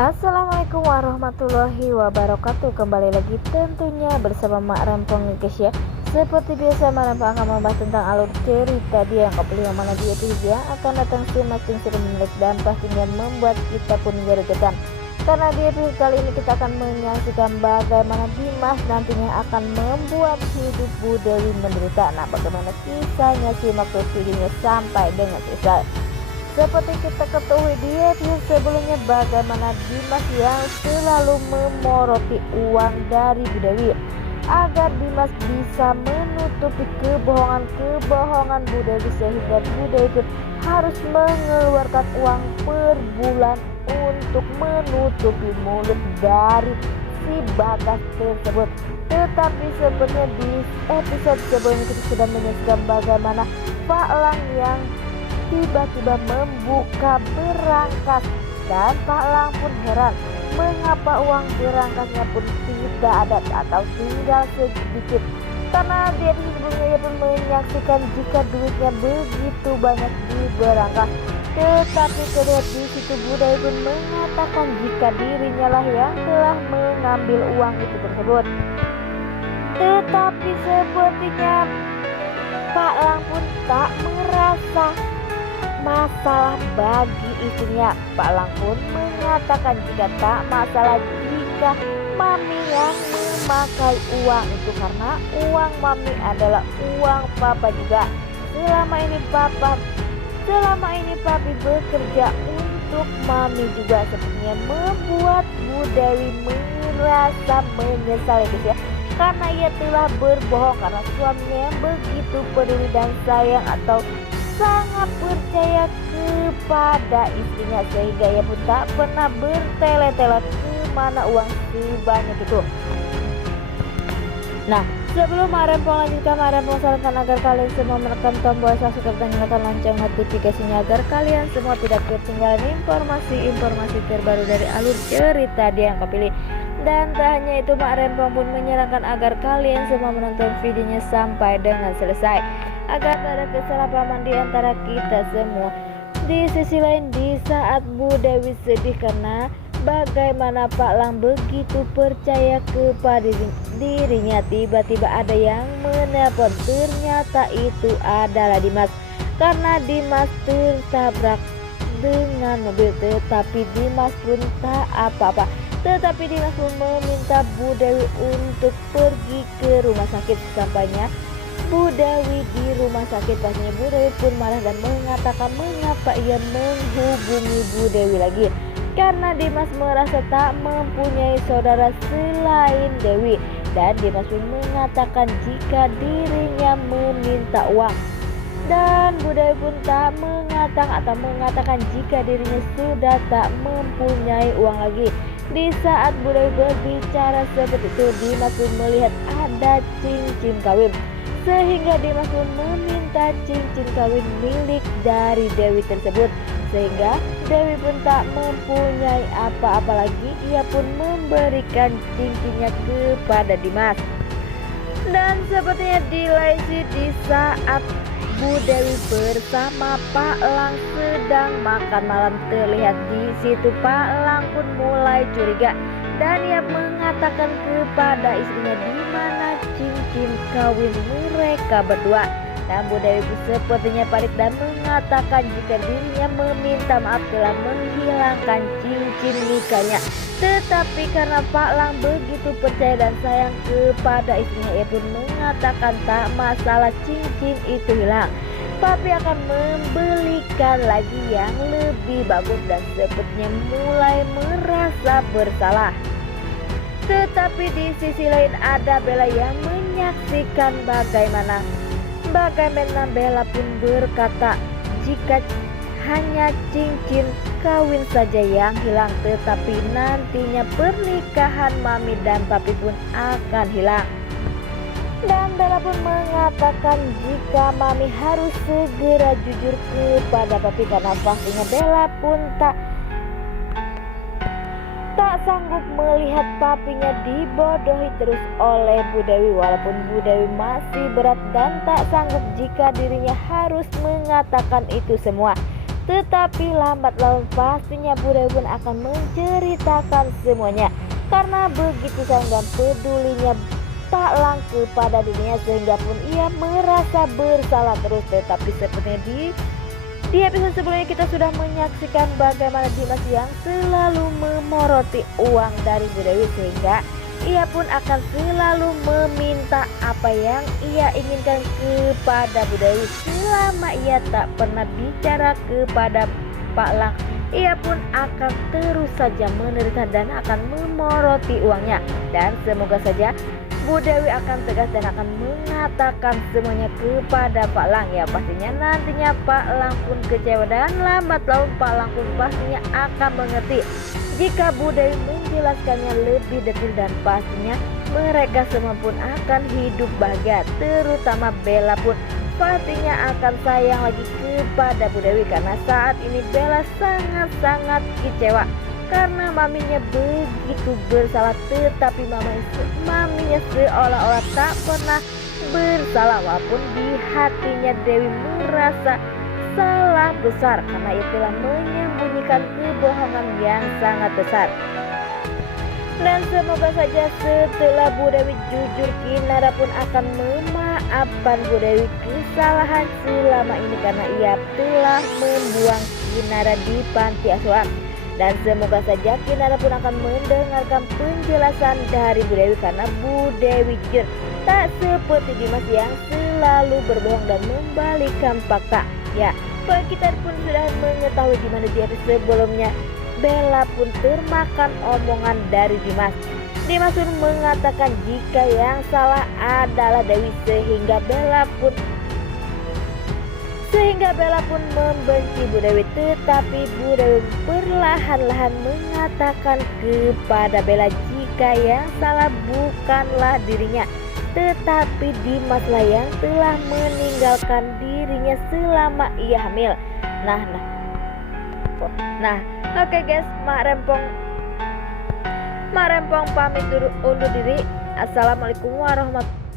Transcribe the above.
Assalamualaikum warahmatullahi wabarakatuh. Kembali lagi tentunya bersama Mak Rempong nih guys ya. Seperti biasa Mak Rempong akan membahas tentang alur cerita dia yang kepilih yang mana dia itu ya akan datang semakin seru menarik dan pastinya membuat kita pun gergetan. Karena di episode kali ini kita akan menyaksikan bagaimana Dimas nantinya akan membuat hidup Bu Dewi menderita. Nah, bagaimana kisahnya, simak terus videonya sampai dengan selesai. Seperti kita ketahui di episode sebelumnya bagaimana Dimas yang selalu memoroti uang dari Bu Dewi agar Dimas bisa menutupi kebohongan Bu Dewi sehingga Bu Dewi pun harus mengeluarkan uang per bulan untuk menutupi mulut dari si Bagas tersebut. Tetapi sebenarnya di episode sebelumnya kita sudah menyaksikan bagaimana Pak Lang yang tiba-tiba membuka berangkas dan Pak Lang pun heran mengapa uang berangkasnya pun tidak ada atau tinggal sedikit, karena dia sebelumnya ia pun menyaksikan jika duitnya begitu banyak di berangkas. Tetapi terlihat di situ Bu Dewi pun mengatakan jika dirinya lah yang telah mengambil uang itu tersebut. Tetapi sepertinya Pak Lang pun tak merasa masalah bagi istrinya. Pak Lang pun mengatakan jika tak masalah jika Mami yang memakai uang itu karena uang Mami adalah uang Papa juga. Selama ini Papi bekerja untuk Mami juga, sepertinya membuat Bu Dewi merasa menyesal ya, karena ia telah berbohong karena suaminya yang begitu peduli dan sayang atau sangat percaya kepada istrinya sehingga ia pun tak pernah bertele-tele kemana uang sebanyak itu. Nah, sebelum Mak Rempong lanjutkan, Mak Rempong sarankan agar kalian semua menekan tombol subscribe dan nyalakan lonceng notifikasinya agar kalian semua tidak ketinggalan informasi terbaru dari alur cerita dia yang kepilih. Dan tak hanya itu, Mak Rempong pun menyarankan agar kalian semua menonton videonya sampai dengan selesai agar tak ada kesalahpahaman di antara kita semua. Di sisi lain, di saat Bu Dewi sedih karena bagaimana Pak Lang begitu percaya kepada dirinya, tiba-tiba ada yang menelpon. Ternyata itu adalah Dimas, karena Dimas tertabrak dengan mobil. Tetapi Dimas pun tak apa-apa. Tetapi Dimas pun meminta Bu Dewi untuk pergi ke rumah sakit. Sampainya Bu Dewi di rumah sakit, pastinya Bu Dewi pun marah dan mengatakan mengapa ia menghubungi Bu Dewi lagi, karena Dimas merasa tak mempunyai saudara selain Dewi. Dan Dimas pun mengatakan jika dirinya meminta uang, dan Bu Dewi pun tak mengatakan jika dirinya sudah tak mempunyai uang lagi. Di saat Bu Dewi berbicara seperti itu, Dimas pun melihat ada cincin kawin sehingga Dimas pun meminta cincin kawin milik dari Dewi tersebut, sehingga Dewi pun tak mempunyai apa-apa lagi. Ia pun memberikan cincinnya kepada Dimas. Dan sepertinya di lain sisi, di saat Bu Dewi bersama Pak Lang sedang makan malam, terlihat di situ Pak Lang pun mulai curiga dan ia mengatakan kepada istrinya di mana cincin kawin mereka berdua. Dan Bu Dewi sepertinya panik dan mengatakan jika dirinya meminta maaf telah menghilangkan cincin nikahnya. Tetapi karena Pak Lang begitu percaya dan sayang kepada istrinya, ia pun mengatakan tak masalah cincin itu hilang, Papi akan membelikan lagi yang lebih bagus, dan sepertinya mulai merasa bersalah. Tetapi di sisi lain ada Bella yang menyaksikan bagaimana Bella pun berkata jika hanya cincin kawin saja yang hilang, tetapi nantinya pernikahan Mami dan Papi pun akan hilang. Dan Bella pun mengatakan jika Mami harus segera jujur kepada Papi, karena pastinya Bella pun tak sanggup melihat papinya dibodohi terus oleh Bu Dewi. Walaupun Bu Dewi masih berat dan tak sanggup jika dirinya harus mengatakan itu semua. Tetapi lambat laun pastinya Bu Dewi pun akan menceritakan semuanya. Karena begitu sayang dan pedulinya Pak Lang kepada dirinya, sehingga pun ia merasa bersalah terus. Tetapi sepertinya di episode sebelumnya kita sudah menyaksikan bagaimana Dimas yang selalu memoroti uang dari Bu Dewi, sehingga ia pun akan selalu meminta apa yang ia inginkan kepada Bu Dewi. Selama ia tak pernah bicara kepada Pak Lang, ia pun akan terus saja menderita dan akan memoroti uangnya. Dan semoga saja Bu Dewi akan tegas dan akan mengatakan semuanya kepada Pak Lang. Ya pastinya nantinya Pak Lang pun kecewa dan lambat laun Pak Lang pun pastinya akan mengerti jika Bu Dewi menjelaskannya lebih detail, dan pastinya mereka semua pun akan hidup bahagia. Terutama Bella pun pastinya akan sayang lagi kepada Bu Dewi, karena saat ini Bella sangat-sangat kecewa karena maminya begitu bersalah, tetapi maminya seolah-olah tak pernah bersalah, walaupun di hatinya Dewi merasa salah besar karena ia telah menyembunyikan kebohongan yang sangat besar. Dan semoga saja setelah Bu Dewi jujur, Kinara pun akan memaafkan Bu Dewi kesalahan selama ini karena ia telah membuang Kinara di panti asuhan. Dan semoga saja Kinara pun akan mendengarkan penjelasan dari Bu Dewi, karena Bu Dewi jujur, tak seperti Dimas yang selalu berbohong dan membalikkan fakta. Ya, kita pun sudah mengetahui di mana di episode sebelumnya Bella pun termakan omongan dari Dimas. Dimas pun mengatakan jika yang salah adalah Dewi, sehingga Bella pun membenci Bu Dewi. Tetapi Bu Dewi perlahan-lahan mengatakan kepada Bella jika yang salah bukanlah dirinya, tetapi Dimas lah yang telah meninggalkan dirinya selama ia hamil. Oke guys, Mak Rempong pamit undur diri. Assalamualaikum warahmatullahi wabarakatuh.